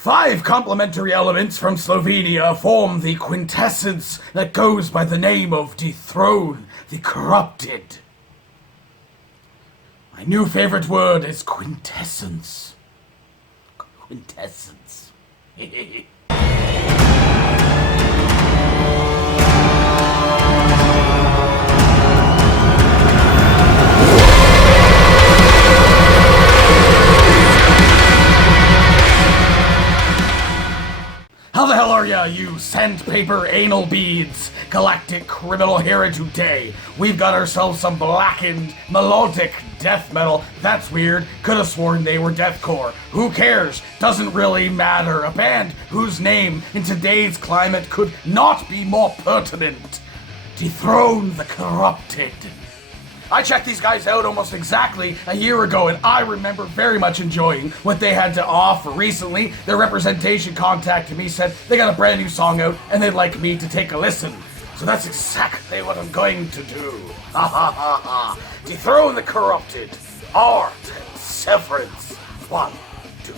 5 complementary elements from Slovenia form the quintessence that goes by the name of Dethrone, the Corrupted. My new favorite word is quintessence. Quintessence. How the hell are ya, you sandpaper anal beads? Galactic criminal here today. We've got ourselves some blackened, melodic death metal. That's weird. Could've sworn they were deathcore. Who cares? Doesn't really matter. A band whose name in today's climate could not be more pertinent. Dethrone the Corrupted. I checked these guys out almost exactly a year ago, and I remember very much enjoying what they had to offer. Recently, their representation contacted me, said they got a brand new song out, and they'd like me to take a listen. So that's exactly what I'm going to do. Ha ha ha ha. Dethrone the Corrupted. Art and Severance. 1, 2.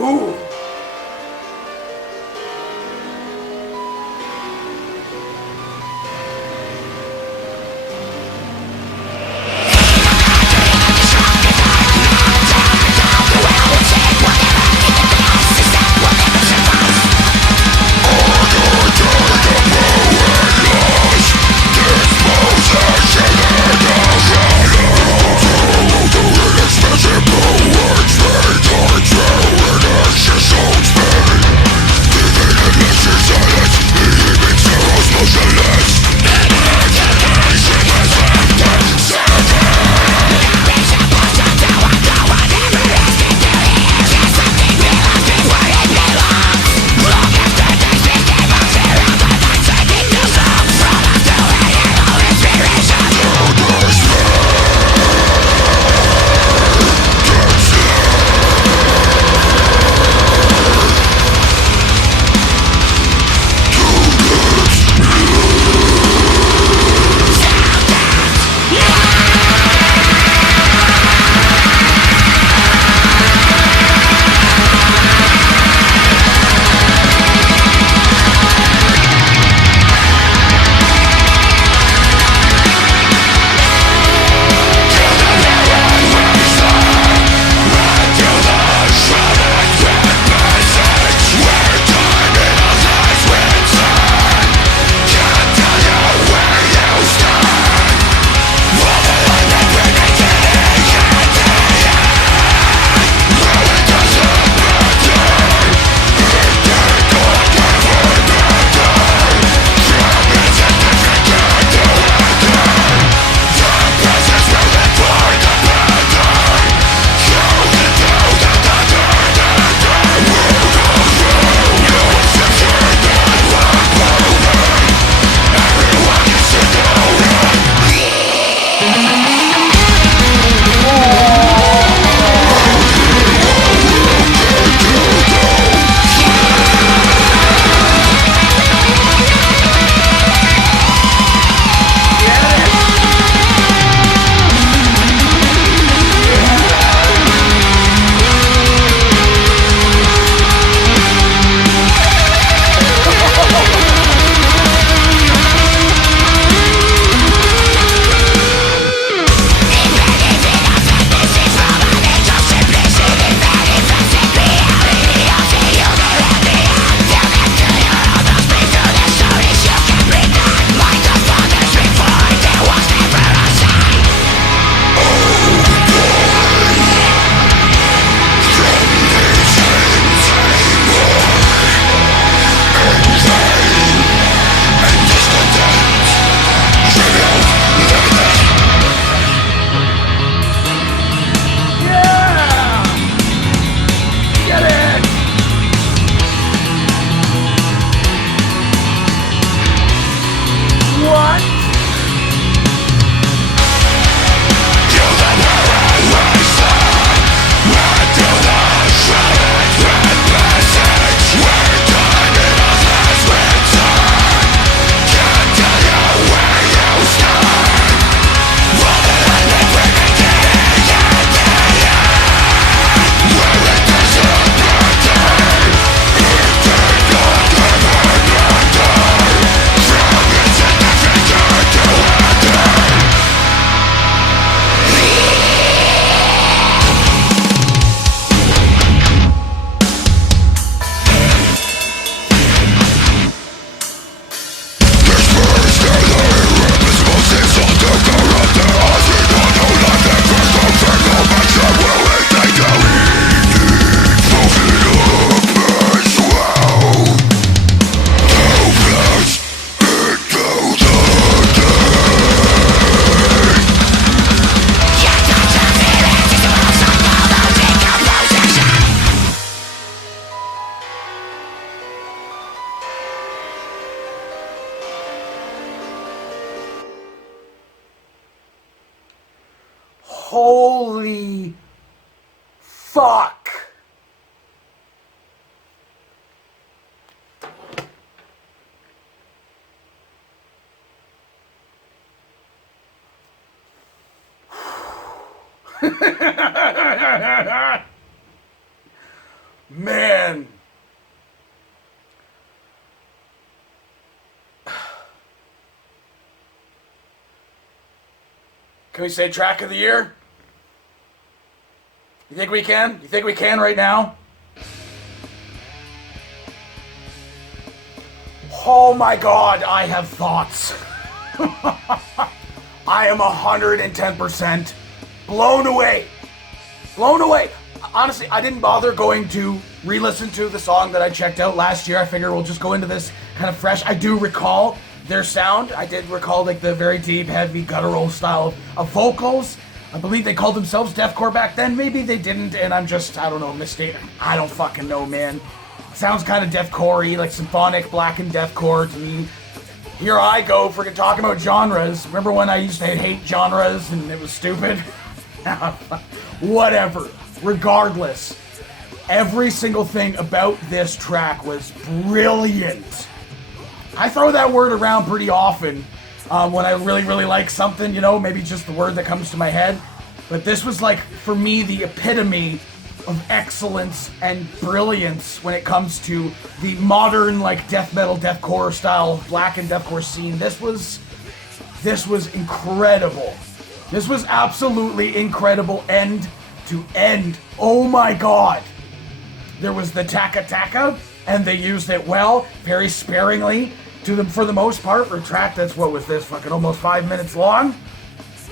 Ooh. Expensive blue, it's made, it's true, it is Holy fuck. Man. Can we say track of the year? You think we can? You think we can right now? Oh my god, I have thoughts. I am 110% blown away. Blown away. Honestly, I didn't bother going to re-listen to the song that I checked out last year. I figure we'll just go into this kind of fresh. I do recall their sound. I did recall like the very deep, heavy, guttural style of vocals. I believe they called themselves deathcore back then. Maybe they didn't, and I'm just, I don't know, mistaken. I don't fucking know, man. Sounds kind of deathcore-y, like symphonic, blackened deathcore to me. Here I go, freaking talking about genres. Remember when I used to hate genres and it was stupid? Whatever. Regardless, every single thing about this track was brilliant. I throw that word around pretty often when I really, really like something, you know, maybe just the word that comes to my head. But this was like, for me, the epitome of excellence and brilliance when it comes to the modern, like, death metal, deathcore style, blackened deathcore scene. This was incredible. This was absolutely incredible, end to end. Oh my god. There was the taka taka, and they used it well, very sparingly, for the most part, for a track that's, what was this, fucking almost 5 minutes long?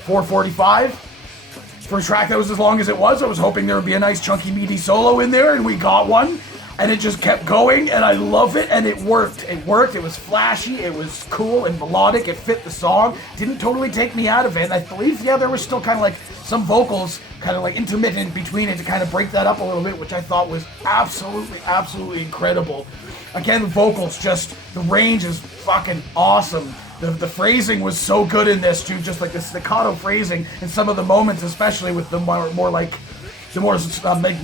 4:45? For a track that was as long as it was, I was hoping there would be a nice chunky meaty solo in there, and we got one. And it just kept going, and I love it, and it worked. It worked, it was flashy, it was cool and melodic, it fit the song. Didn't totally take me out of it, and I believe, yeah, there was still kind of like some vocals kind of like intermittent between it to kind of break that up a little bit, which I thought was absolutely, absolutely incredible. Again, the vocals, just, the range is fucking awesome. The phrasing was so good in this, too, just like the staccato phrasing in some of the moments, especially with the more like, the more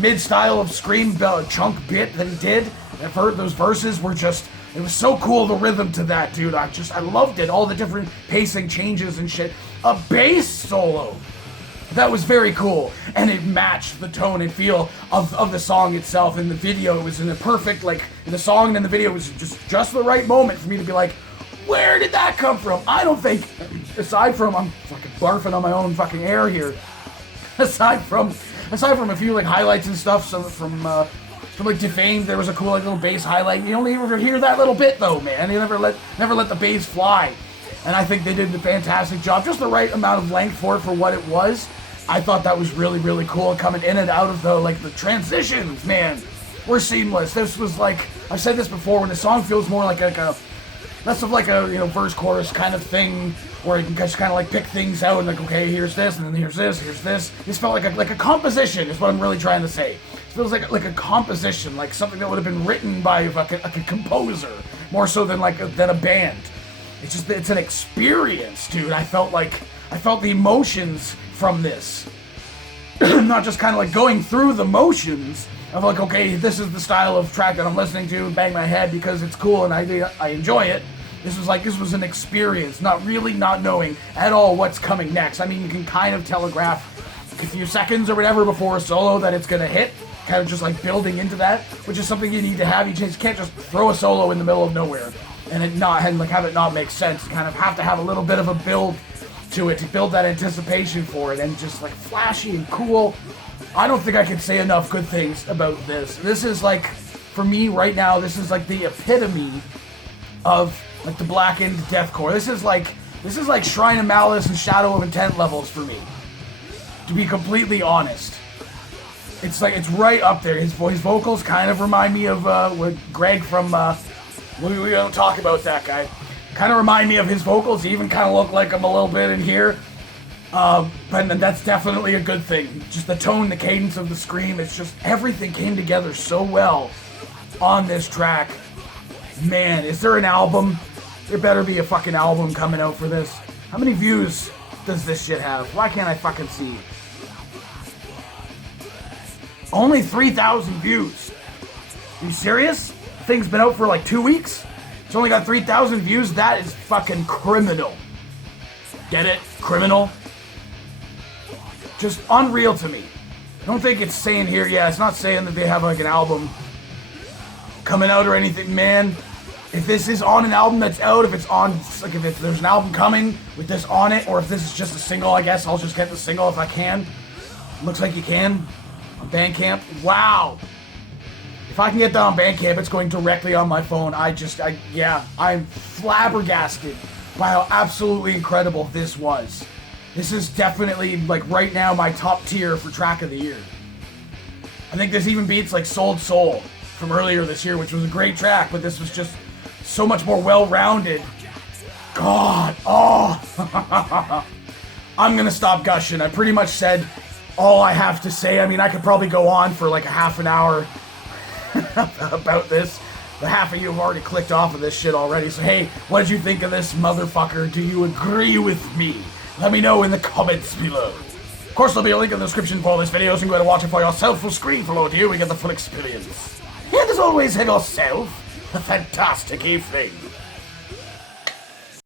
mid-style of scream chunk bit that he did. I've heard those verses were just, it was so cool, the rhythm to that, dude. I loved it, all the different pacing changes and shit. A bass solo. That was very cool, and it matched the tone and feel of the song itself. In the video, it was in the perfect, like, in the song and in the video, it was just the right moment for me to be like, where did that come from? I don't think, aside from, I'm fucking barfing on my own fucking air here, aside from a few, like, highlights and stuff, some from like Defamed, there was a cool, like, little bass highlight. You only ever hear that little bit, though, man. You never let the bass fly. And I think they did a fantastic job. Just the right amount of length for it for what it was. I thought that was really, really cool. Coming in and out of the transitions, man, were seamless. This was like, I've said this before, when the song feels more like a less of like a, you know, verse chorus kind of thing, where you can just kind of like pick things out and like, okay, here's this, and then here's this, here's this. This felt like a composition, is what I'm really trying to say. It feels like a composition, like something that would have been written by like a composer, more so than a band. It's an experience, dude. I felt the emotions from this. Not just kind of like going through the motions of like, okay, this is the style of track that I'm listening to and bang my head because it's cool and I enjoy it. This was an experience, not knowing at all what's coming next. I mean, you can kind of telegraph a few seconds or whatever before a solo that it's gonna hit, kind of just like building into that, which is something you need to have. You just can't just throw a solo in the middle of nowhere and have it not make sense. You kind of have to have a little bit of a build to it to build that anticipation for it, and just like flashy and cool. I don't think I can say enough good things about this. This is like, for me right now, this is like the epitome of like the blackened deathcore. This is like Shrine of Malice and Shadow of Intent levels for me, to be completely honest. It's right up there. His vocals kind of remind me of Greg from we don't talk about that guy. Kind of remind me of his vocals. He even kind of look like him a little bit in here. But that's definitely a good thing. Just the tone, the cadence of the scream, it's just everything came together so well on this track. Man, is there an album? There better be a fucking album coming out for this. How many views does this shit have? Why can't I fucking see? Only 3,000 views. Are you serious? The thing's been out for like 2 weeks? It's only got 3,000 views? That is fucking criminal. Get it? Criminal? Just unreal to me. I don't think it's saying here, yeah, it's not saying that they have like an album coming out or anything, man. If this is on an album that's out, if it's on, like if there's an album coming with this on it, or if this is just a single, I guess I'll just get the single if I can. Looks like you can. On Bandcamp. Wow. If I can get that on Bandcamp, it's going directly on my phone. I'm flabbergasted by how absolutely incredible this was. This is definitely, like, right now my top tier for track of the year. I think this even beats, like, Sold Soul from earlier this year, which was a great track, but this was just so much more well-rounded. God, oh. I'm gonna stop gushing. I pretty much said all I have to say. I mean, I could probably go on for like a half an hour about this. But half of you have already clicked off of this shit already. So hey, what did you think of this motherfucker? Do you agree with me? Let me know in the comments below. Of course, there'll be a link in the description for all this video, so you can go and watch it for yourself full screen for all of you. We get the full experience. And as always, have yourself a fantastic evening.